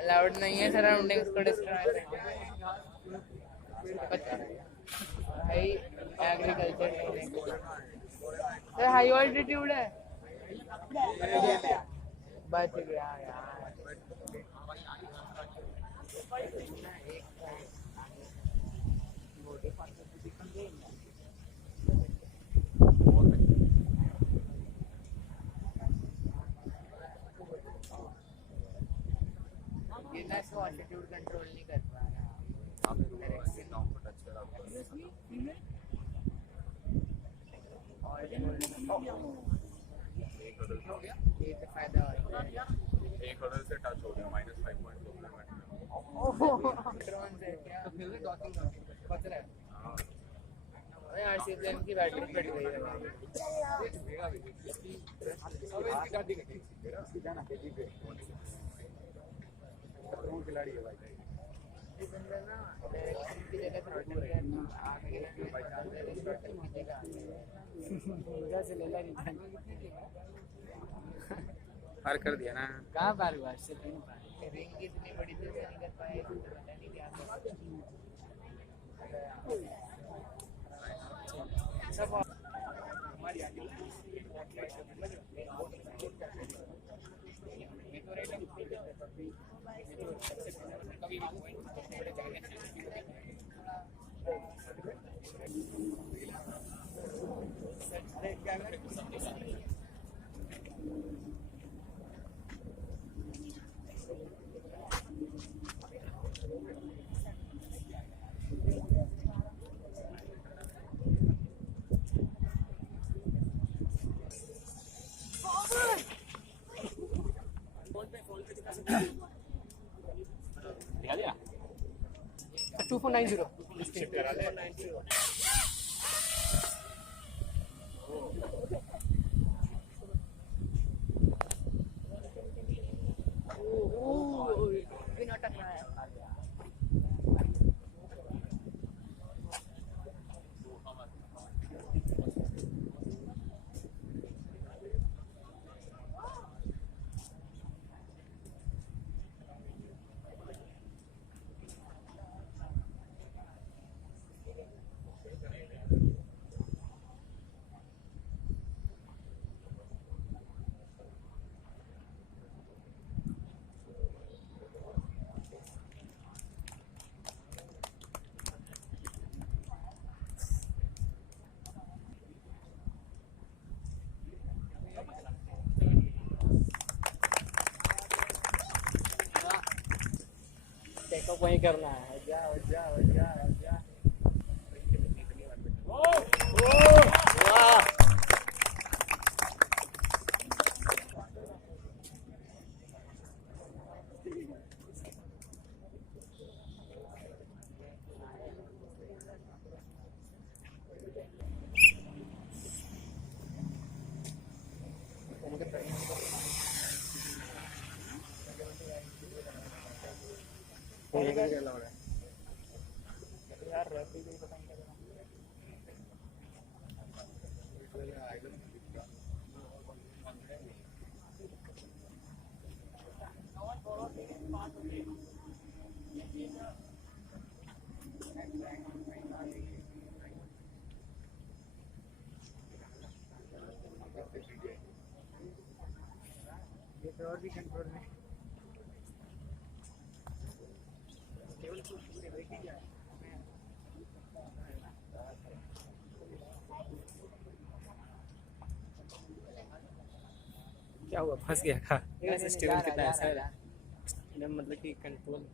Allowed नहीं है surroundings को डिस्ट्रॉय भाई एग्रीकल्चर हाई ऑल्टीट्यूड है बच गया यार ऑल्टीट्यूड कंट्रोल नहीं कर पा रहा ये तो फायदा हो गया एक हर्डल से टच हो गया -5.2 किलोमीटर ड्रोन से क्या तो फिर भी डॉकिंग बच रहा है अरे आरसीबी प्लेन की बैटरी फट गई है अब इसकी गाड़ी कटी सीधा ना केजी पे कौन खिलाड़ी है भाई ये बंदा ना डायरेक्शन की जगह थ्रॉटल के आगे के बचाव दे रहा है वजह से ले ला पार कर दिया ना कहाँ पार हुआ इससे तीन पार रिंग इतनी बड़ी थी नहीं कर पाए पता नहीं क्या सब हमारी आगे दिखा दिया 2490 करा ले बिना टकराया टेकअप वहीं करना है जा जा जा जा वाह यार रैपिड ही पता नहीं ये तो और भी कंट्रोल में केवल कुछ पूरे देख ही जाए क्या हुआ फंस गया था ऐसे स्टेबल कितना ऐसा है मतलब कि कंट्रोल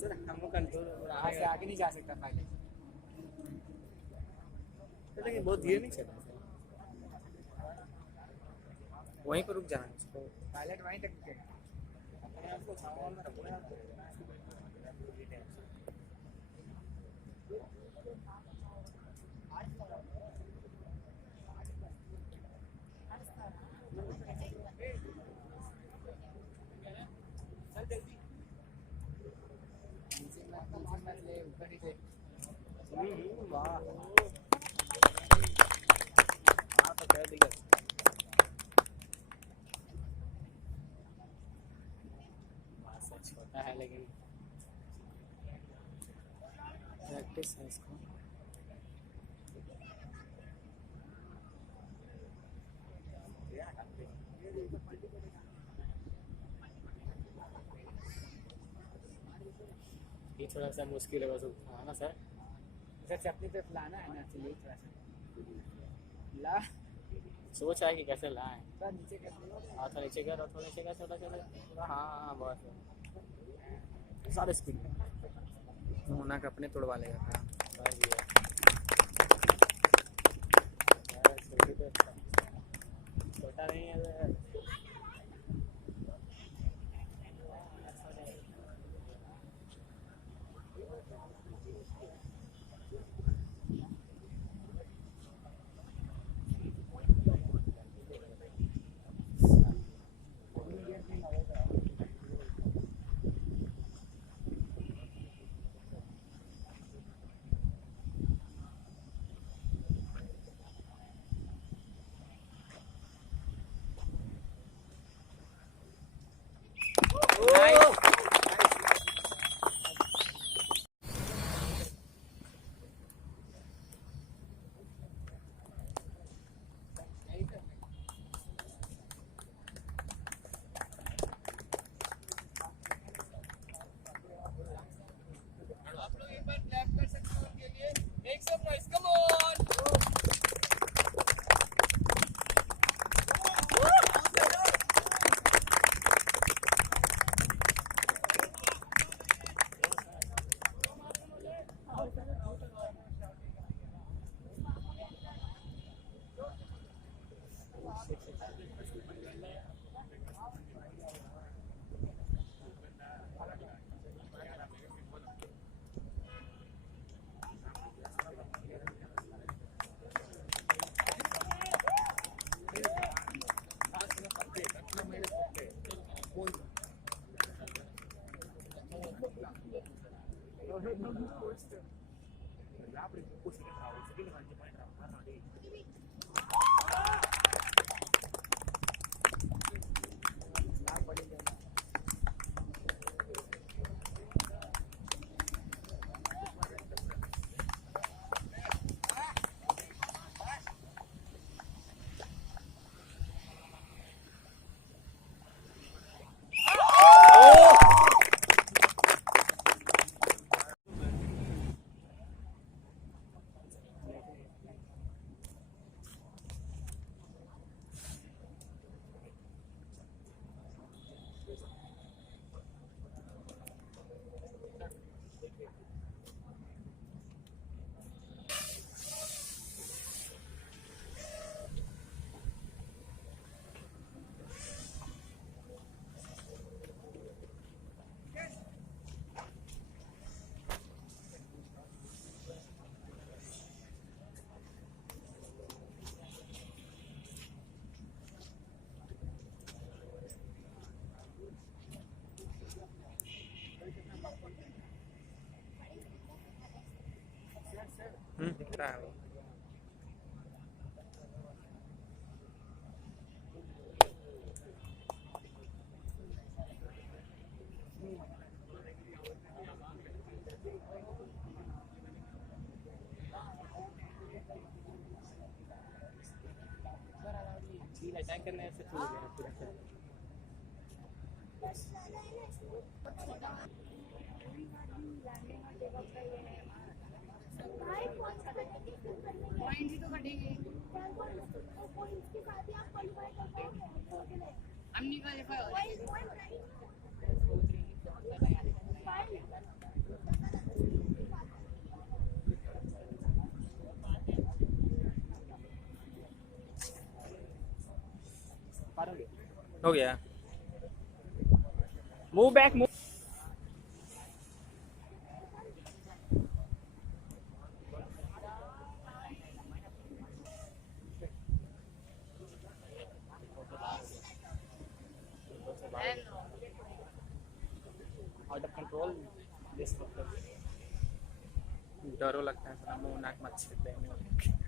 सर हमको कंट्रोल यहाँ से आगे नहीं जा सकता पायलट लेकिन बहुत धीरे नहीं चला वहीं पर रुक जाना इसको पायलट वहीं तक रुके ऊपर ही से वाह हाँ तो क्या दिक्कत छोटा है लेकिन प्रैक्टिस है इसको ये थोड़ा सा मुश्किल है बस हाँ ना सर सर अपनी तरफ लाना है ना, चलिए थोड़ा सा ला सोच है कि कैसे लाएं थोड़ा नीचे कर लो। हाँ थोड़ा नीचे कर और थोड़ा नीचे कर थोड़ा चलो हाँ हाँ बहुत सारे स्पीड में मुन्ना का अपने तोड़वा लेगा काम। बस ये छोटा नहीं है दिख रहा है वो। अटैक करने से पूरा पॉइंट ही तो कटेंगे। हमने क्वालीफाई हो गया move back move out of control this डरो लगता है, साला मुंह नाक मच्छर देने